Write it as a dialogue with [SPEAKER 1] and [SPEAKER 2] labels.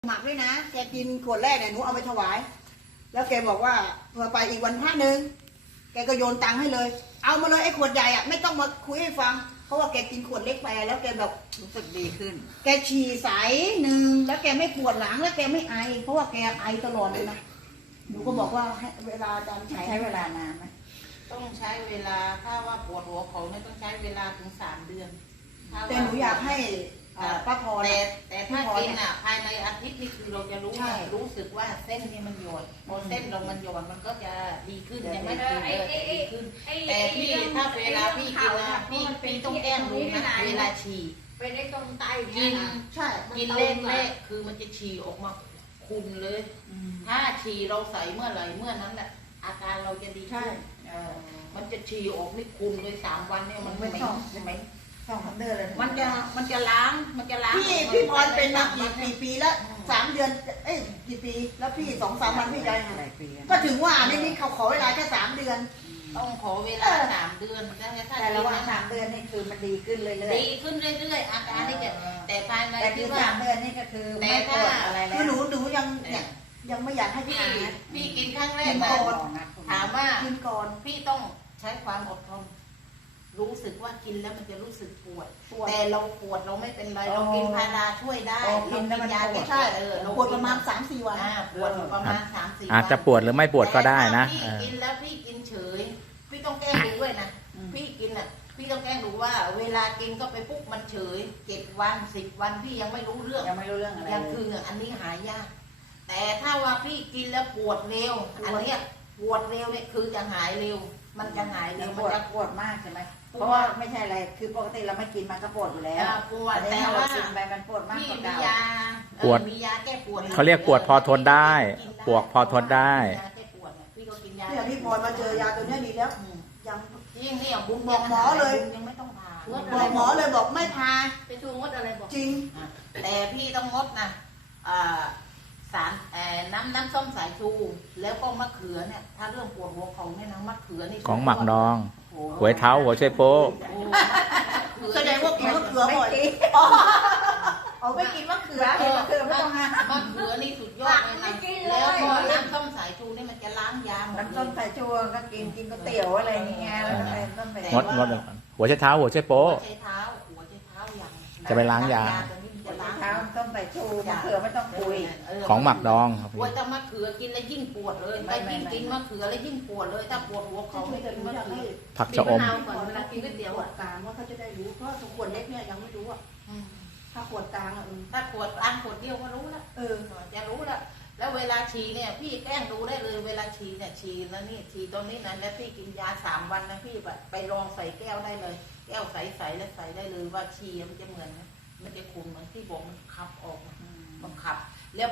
[SPEAKER 1] หมักด้วยนะแกกินขวดแรกเนี่ยหนูเอาไปถวายแล้วแกบอกว่าพอไปอีกวันพระหนึ่งแกก็โยนตังค์ให้เลยเอามาเลยไอ้ขวดใหญ่อะไม่ต้องมาคุยให้ฟังเพราะว่าแกกินขวดเล็กไปแล้วแกแบบ
[SPEAKER 2] รู้สึกดีขึ้น
[SPEAKER 1] แกฉี่ใสหนึ่งแล้วแกไม่ปวดหลังแล้วแกไม่ไอเพราะว่าแกไอตลอดเลยนะหนูก็บอกว่าให้เวลาอาจารย์ใช้เวลานานไหม
[SPEAKER 3] ต้องใช้เวลาถ้าว่าปวดหัวเขาเนี่ยต้องใช้เวลาถึง3 เดือน
[SPEAKER 1] แต่หนูอยากให้ป้าพร
[SPEAKER 3] แต่ถ้ากินอ่ะภายในอาทิตย์นี่คือเราจะรู้สึกว่าเส้นนี่มันหย่อนพอเส้นเรามันหย่อนมันก็จะดีขึ้นยังไม่ดีขึ้นแต่พี่ถ้าเวลาพี่กินนะพี่ต้องแกล้งรู้นะเวลาฉี่
[SPEAKER 2] ไปได้ตรงไต
[SPEAKER 3] กิน
[SPEAKER 1] ใช่
[SPEAKER 3] กินแรกคือมันจะฉี่ออกมาคุณเลยถ้าฉี่เราใส่เมื่อไหร่เมื่อนั้นแหละอาการเราจะดีขึ้นมันจะฉี่ออกนี่คุมเลย3 วันเนี่ยมันไม่ต้องใช่ไหม
[SPEAKER 1] 2-3 เดือนเลย
[SPEAKER 3] มันจะล้าง
[SPEAKER 1] พี่พรเป็นมากี่ปีแล้ว3 เดือนกี่ปีแล้วพี่2-3 วันพี่ใจหายก็ถึงว่านี่เขาขอเวลาแค่3 เดือน
[SPEAKER 3] ต้องขอเวลา3 เดือน
[SPEAKER 1] แต่ระหว่าง3 เดือนนี่คือมันดีขึ้นเรื่อยๆ
[SPEAKER 3] ดีขึ้นเรื่อยๆอาการนี่จะแต่ภายใน
[SPEAKER 1] ที่ว่า3 เดือนนี่ก็คือไม่ปวดอะไรแล้วคือหนูยังเนี่ยยังไม่อยากให้
[SPEAKER 3] พี่กินครั้งแรกนะถามว่า
[SPEAKER 1] กินก่อน
[SPEAKER 3] พี่ต้องใช้ความอดทนรู้สึกว่ากินแล้วมันจะรู้สึกปวดแต่เราปวดเราไม่เป็นไรเรากินพาราช่วยได้
[SPEAKER 1] กินแล้วมัน
[SPEAKER 3] ยาแก้
[SPEAKER 1] ใช่ปวดประมาณ 3-4 วัน
[SPEAKER 3] ปวดประมาณ3-4 วัน
[SPEAKER 4] อาจจะปวดหรือไม่ปวดก็ได้นะ
[SPEAKER 3] พี่กินแล้วพี่กินเฉยพี่ต้องแกล้งดูด้วยนะพี่กินอ่ะพี่ต้องแกล้งดูว่าเวลากินก็ไปปุ๊บมันเฉย7 วัน10 วันพี่ยังไม่รู้เรื่อง
[SPEAKER 1] อะไร
[SPEAKER 3] ยังคืออันนี้หายากแต่ถ้าว่าพี่กินแล้วปวดเร็วอันเนี้ยปวดเร็วเนี่ยคือจะหายเร็วมันจะหายเร็ว
[SPEAKER 1] มันจะปวดมากใช่ไหมเพราะว่าไม่ใช่อะไรคือปกติเราไม่กินมันก็ปวดอยู่แล้ว
[SPEAKER 3] ปวดแต่ว่า
[SPEAKER 1] กินไปมันปวดมากกว่า
[SPEAKER 3] เก่า
[SPEAKER 4] ปวด
[SPEAKER 3] มียาแก้ปวด
[SPEAKER 4] เขาเรียกปวดพอทนได้ปวดพอทนได้
[SPEAKER 3] พี่ก็กินยา
[SPEAKER 1] พี่พรมาเจอยาตัวนี้ดีแล้วยัง
[SPEAKER 3] ยิ่งนี่บุญ
[SPEAKER 1] บอกหมอเลย
[SPEAKER 3] ยังไม่ต้องพา
[SPEAKER 1] บอกหมอเลยบอกไม่พา
[SPEAKER 2] ไปชูงดอะไรบอก
[SPEAKER 1] จริง
[SPEAKER 3] แต่พี่ต้องงดนะสารน้ำส้มสายชูแล้วก็มะเขือเนี่ยถ้าเรื่องปวดหัวเขาเนี่ยนะมะเขือนี่
[SPEAKER 4] ของหมักดองหัวเท้าหัวไชโป๊
[SPEAKER 1] แสดงว่ากินมะเขือบ่อยเอาไม่กินมะเขือมะเขือไม่ต้อง
[SPEAKER 3] มะเขือนี่สุดยอดเลยนะแล้วก็น้ำส้มสายชูนี่มันจะล้างยาหมด
[SPEAKER 1] น้ำส้มสายชูก็กินก๋วยเตี๋ยวอะไรอย่างเงี้ย
[SPEAKER 4] งดหัวไชเท้าหัวไชโป๊
[SPEAKER 3] หัวไชเท้าอย่าง
[SPEAKER 4] จะไปล้างยา
[SPEAKER 1] เท้าต้มใส่ชูมะเขือไม่ต้องคุย
[SPEAKER 4] ของหมักดองครับ
[SPEAKER 3] ปวดแต่มะเขือกินแล้วยิ่งปวดเลยไปยิ่งกินมะเขือแล้วยิ่งปวดเลยถ้าปวดหัวเขาไม่กินมะเขือ
[SPEAKER 4] ผักชะอม
[SPEAKER 1] ก่อนเวลากินก๋วยเตี๋ยวกลางว่าเขาจะได้รู้เพราะขวดเล็กเนี่ยยังไม่รู้อ่ะถ้าขวดกลาง
[SPEAKER 3] ถ้าขวดอันขวดเดียวก็รู้แล้วจะรู้แล้วแล้วเวลาฉี่เนี่ยพี่แกล้งดูได้เลยเวลาฉี่เนี่ยฉี่แล้วนี่ฉี่ตอนนี้นั้นแล้วพี่กินยา3 วันนะพี่แบบไปลองใส่แก้วได้เลยแก้วใสแล้วใส่ได้เลยว่าฉี่มันจะเหมือนมันจะขุ่นเหมือนที่บอกมันขับออกมันขับแล้ว